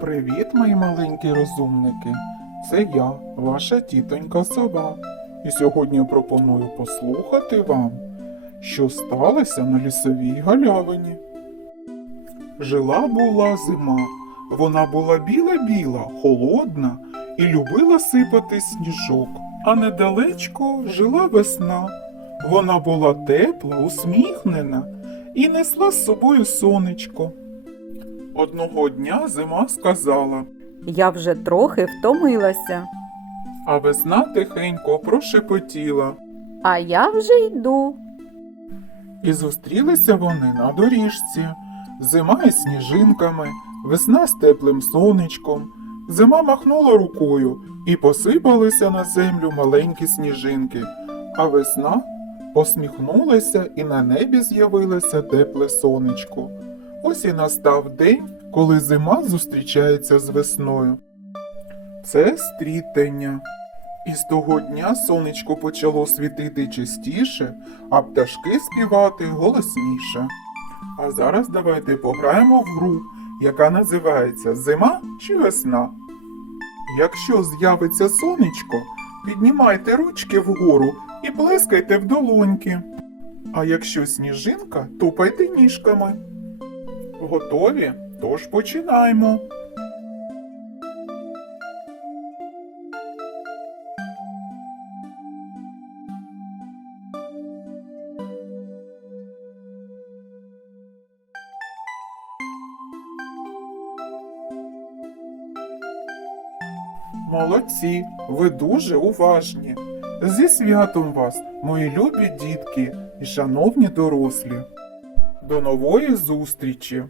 Привіт, мої маленькі розумники! Це я, ваша тітонька сова. І сьогодні пропоную послухати вам, що сталося на лісовій галявині. Жила була зима. Вона була біла-біла, холодна і любила сипати сніжок. А недалечко жила весна. Вона була тепла, усміхнена і несла з собою сонечко. Одного дня зима сказала, Я вже трохи втомилася, а весна тихенько прошепотіла. а я вже йду. І зустрілися вони на доріжці. Зима із сніжинками, весна з теплим сонечком. Зима махнула рукою і посипалися на землю маленькі сніжинки, а весна посміхнулася і на небі з'явилося тепле сонечко. Ось і настав день, коли зима зустрічається з весною. Це стрітення. І з того дня сонечко почало світити частіше, а пташки співати голосніше. А зараз давайте пограємо в гру, яка називається Зима чи весна. Якщо з'явиться сонечко, піднімайте ручки вгору і плескайте в долоньки. А якщо сніжинка, тупайте ніжками. Готові? Тож починаємо. Молодці, ви дуже уважні. Зі святом вас, мої любі дітки і шановні дорослі. До нової зустрічі!